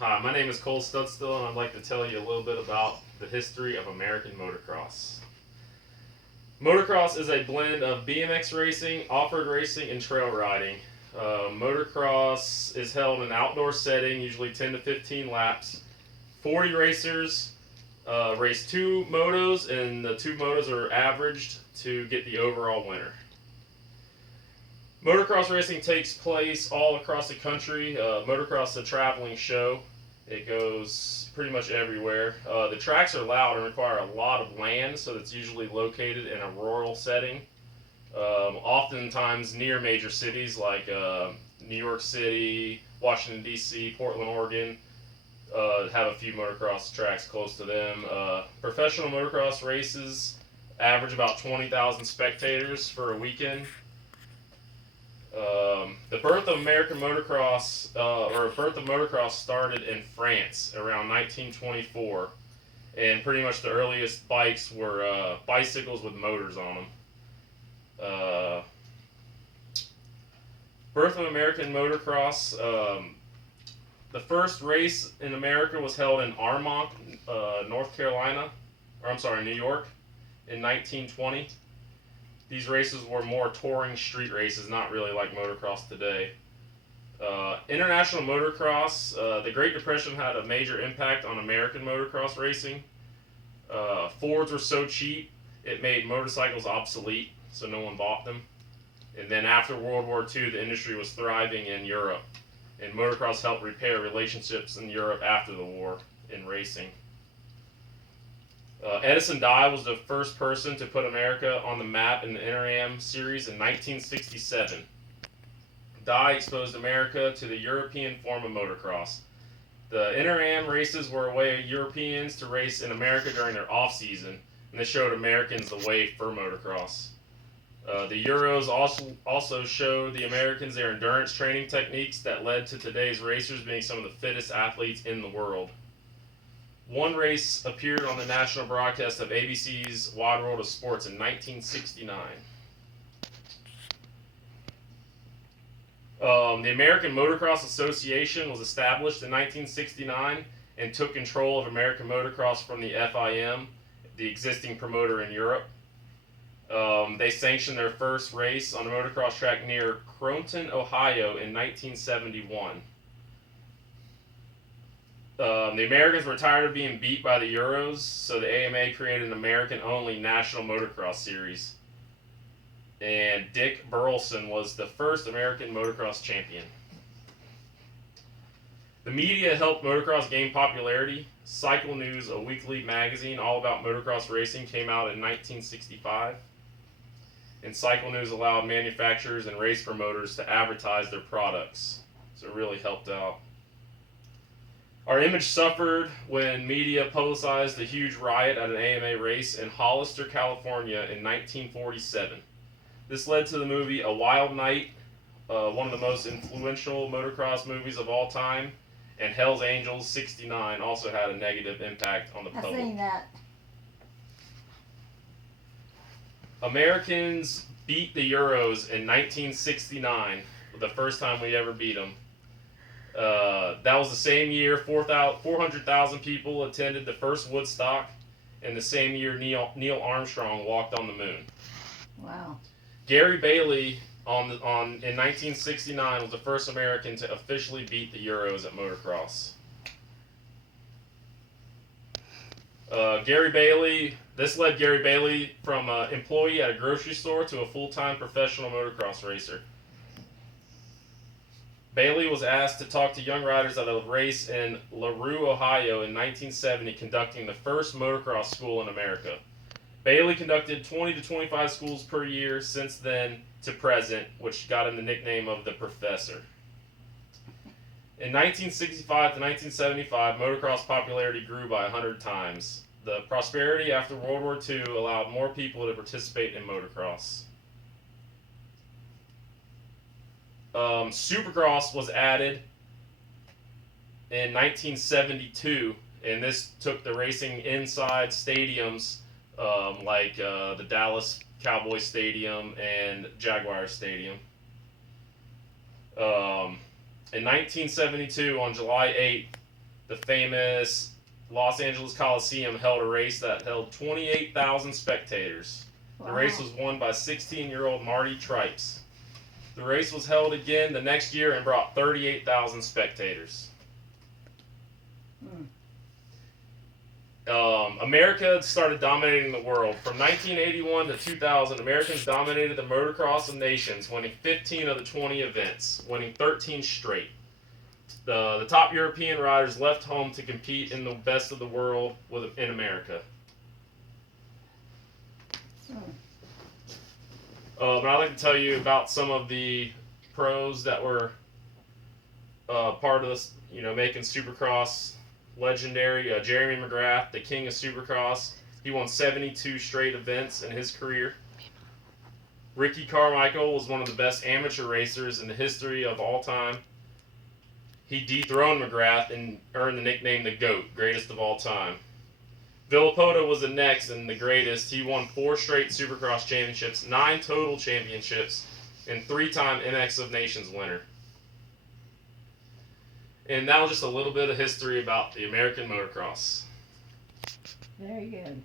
Hi, my name is Cole Studstill, and I'd like to tell you a little bit about the history of American motocross. Motocross is a blend of BMX racing, off-road racing, and trail riding. Motocross is held in an outdoor setting, usually 10 to 15 laps. 40 racers race two motos, and the two motos are averaged to get the overall winner. Motocross racing takes place all across the country. Motocross is a traveling show. It goes pretty much everywhere. The tracks are loud and require a lot of land, so it's usually located in a rural setting. Oftentimes near major cities like New York City, Washington, D.C., Portland, Oregon have a few motocross tracks close to them. Professional motocross races average about 20,000 spectators for a weekend. The birth of American motocross, or birth of motocross, started in France around 1924, and pretty much the earliest bikes were bicycles with motors on them. Uh, birth of American motocross. The first race in America was held in Armonk, North Carolina, or I'm sorry, New York, in 1920. These races were more touring street races, not really like motocross today. International motocross, the Great Depression had a major impact on American motocross racing. Fords were so cheap, it made motorcycles obsolete, so no one bought them. And then after World War II, the industry was thriving in Europe, and motocross helped repair relationships in Europe after the war in racing. Edison Dye was the first person to put America on the map in the Inter-Am series in 1967. Dye exposed America to the European form of motocross. The Inter-Am races were a way of Europeans to race in America during their off-season, and they showed Americans the way for motocross. The Euros also showed the Americans their endurance training techniques that led to today's racers being some of the fittest athletes in the world. One race appeared on the national broadcast of ABC's Wide World of Sports in 1969. The American Motocross Association was established in 1969 and took control of American motocross from the FIM, the existing promoter in Europe. They sanctioned their first race on a motocross track near Croton, Ohio in 1971. The Americans were tired of being beat by the Euros, so the AMA created an American-only national motocross series. And Dick Burleson was the first American motocross champion. The media helped motocross gain popularity. Cycle News, a weekly magazine all about motocross racing, came out in 1965. And Cycle News allowed manufacturers and race promoters to advertise their products, so it really helped out. Our image suffered when media publicized the huge riot at an AMA race in Hollister, California in 1947. This led to the movie A Wild Night, one of the most influential motocross movies of all time, and Hell's Angels 69 also had a negative impact on the I've public. seen that. Americans beat the Euros in 1969, the first time we ever beat them. That was the same year 400,000 people attended the first Woodstock, and the same year Neil Armstrong walked on the moon. Wow. Gary Bailey in 1969 was the first American to officially beat the Euros at motocross. This led Gary Bailey from an employee at a grocery store to a full-time professional motocross racer. Bailey was asked to talk to young riders at a race in LaRue, Ohio in 1970, conducting the first motocross school in America. Bailey conducted 20 to 25 schools per year since then to present, which got him the nickname of the Professor. In 1965 to 1975, motocross popularity grew by 100 times. The prosperity after World War II allowed more people to participate in motocross. Supercross was added in 1972, and this took the racing inside stadiums like the Dallas Cowboys Stadium and Jaguar Stadium. In 1972, on July 8th, the famous Los Angeles Coliseum held a race that held 28,000 spectators. The race was won by 16-year-old Marty Tripes. The race was held again the next year and brought 38,000 spectators. America started dominating the world. From 1981 to 2000, Americans dominated the motocross of nations, winning 15 of the 20 events, winning 13 straight. The top European riders left home to compete in the best of the world in America. I'd like to tell you about some of the pros that were part of this, making Supercross legendary. Jeremy McGrath, the king of Supercross. He won 72 straight events in his career. Ricky Carmichael was one of the best amateur racers in the history of all time. He dethroned McGrath and earned the nickname the GOAT, greatest of all time. Villopoto was the next and the greatest. He won 4 straight Supercross championships, 9 total championships, and 3-time MX of Nations winner. And that was just a little bit of history about the American motocross. Very good.